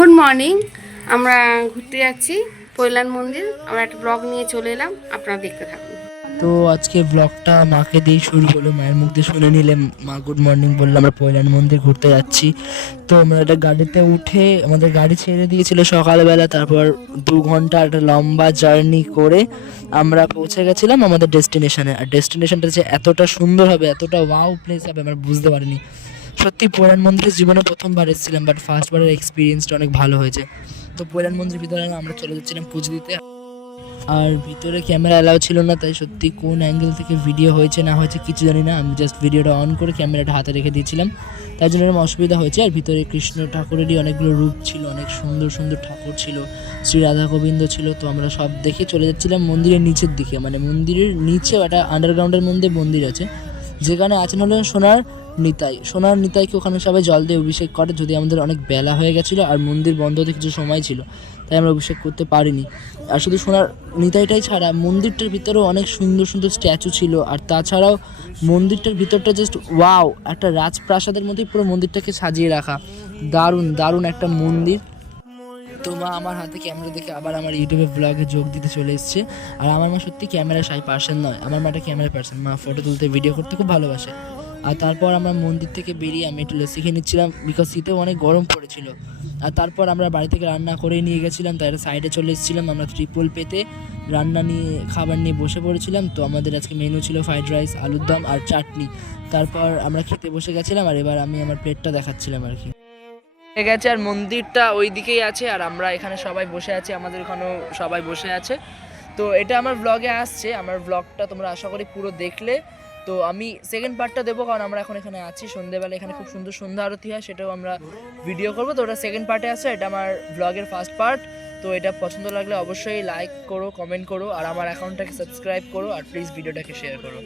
Good morning. আমরা ঘুরতে যাচ্ছি পৈলান মন্দির। আমরা একটা ব্লগ নিয়ে চলে এলাম, আপনারা দেখতে থাকুন। তো আজকে ব্লগটা মাকে দিয়ে শুরু হলো। মায়ের মুখ দিয়ে শুনে নিলে মা গুড মর্নিং বললো। আমরা পৈলান মন্দির ঘুরতে যাচ্ছি। তো আমরা একটা গাড়িতে উঠে আমাদের গাড়ি ছেড়ে দিয়েছিল সকালবেলা। তারপর 2 ঘন্টা একটা লম্বা জার্নি করে আমরা পৌঁছে গেছিলাম আমাদের ডেস্টিনেশনে। আর ডেস্টিনেশনটা যে এতটা সুন্দর হবে, এতটা ওয়াও প্লেস হবে আমরা বুঝতে পারিনি। সত্যি পৈলান মন্দিরের জীবনে প্রথমবার এসেছিলাম, বাট ফার্স্টবারের এক্সপিরিয়েন্সটা অনেক ভালো হয়েছে। তো পৈলান মন্দিরের ভিতরে আমরা চলে যাচ্ছিলাম পুজো দিতে। আর ভিতরে ক্যামেরা অ্যালাউ ছিল না, তাই সত্যি কোন অ্যাঙ্গেল থেকে ভিডিও হয়েছে না হয়েছে কিছু জানি না। আমি জাস্ট ভিডিওটা অন করে ক্যামেরাটা হাতে রেখে দিয়েছিলাম, তাই জন্য এরকম অসুবিধা হয়েছে। আর ভিতরে কৃষ্ণ ঠাকুরেরই অনেকগুলো রূপ ছিল, অনেক সুন্দর সুন্দর ঠাকুর ছিল, শ্রী রাধা গোবিন্দ ছিল। তো আমরা সব দেখে চলে যাচ্ছিলাম মন্দিরের নিচের দিকে। মানে মন্দিরের নিচে একটা আন্ডারগ্রাউন্ডের মধ্যে মন্দির আছে, যেখানে আছেন হলো সোনার নিতাই। সোনার নিতাইকে ওখানে সবাই জল দিয়ে অভিষেক করে। যদি আমাদের অনেক বেলা হয়ে গেছিলো আর মন্দির বন্ধ হতে কিছু সময় ছিল, তাই আমরা অভিষেক করতে পারিনি। আর শুধু সোনার নিতাইটাই ছাড়া মন্দিরটার ভিতরেও অনেক সুন্দর সুন্দর স্ট্যাচু ছিল। আর তাছাড়াও মন্দিরটার ভিতরটা জাস্ট ওয়াও, একটা রাজপ্রাসাদের মধ্যেই পুরো মন্দিরটাকে সাজিয়ে রাখা। দারুণ দারুণ একটা মন্দির। তো মা আমার হাতে ক্যামেরা দেখে আবার আমার ইউটিউবে ব্লগে যোগ দিতে চলে এসেছে। আর আমার মা সত্যি ক্যামেরা শাই পার্সন নয়, আমার মাটা ক্যামেরা পার্সন। মা ফটো তুলতে ভিডিও করতে খুব ভালোবাসে। আর তারপর আমরা মন্দির থেকে বেরিয়ে আমি একটু লস্যি খেয়ে নিচ্ছিলাম, বিকজ শীতেও অনেক গরম পড়েছিল। আর তারপর আমরা বাড়ি থেকে রান্না করে নিয়ে গেছিলাম, তাই সাইডে চলে এসেছিলাম। আমরা ত্রিপল পেতে রান্না নিয়ে খাবার নিয়ে বসে পড়েছিলাম। তো আমাদের আজকে মেনু ছিল ফ্রাইড রাইস, আলুর দম আর চাটনি। তারপর আমরা খেতে বসে গেছিলাম, আর এবার আমি আমার প্লেটটা দেখাচ্ছিলাম আর কি। ঠিক আছে, আর মন্দিরটা ওই দিকেই আছে, আর আমরা এখানে সবাই বসে আছি, আমাদের এখানেও সবাই বসে আছে। তো এটা আমার ব্লগে আসছে, আমার ব্লগটা তোমরা আশা করি পুরো দেখলে। তো আমি সেকেন্ড পার্টটা দেবো, কারণ আমরা এখন এখানে আছি সন্ধ্যেবেলা, এখানে খুব সুন্দর সন্ধ্যা আরতি হয়, সেটাও আমরা ভিডিও করবো। তো ওটা সেকেন্ড পার্টে আসছে, এটা আমার ব্লগের ফার্স্ট পার্ট। তো এটা পছন্দ লাগলে অবশ্যই লাইক করো, কমেন্ট করো, আর আমার অ্যাকাউন্টটাকে সাবস্ক্রাইব করো, আর প্লিজ ভিডিওটাকে শেয়ার করো।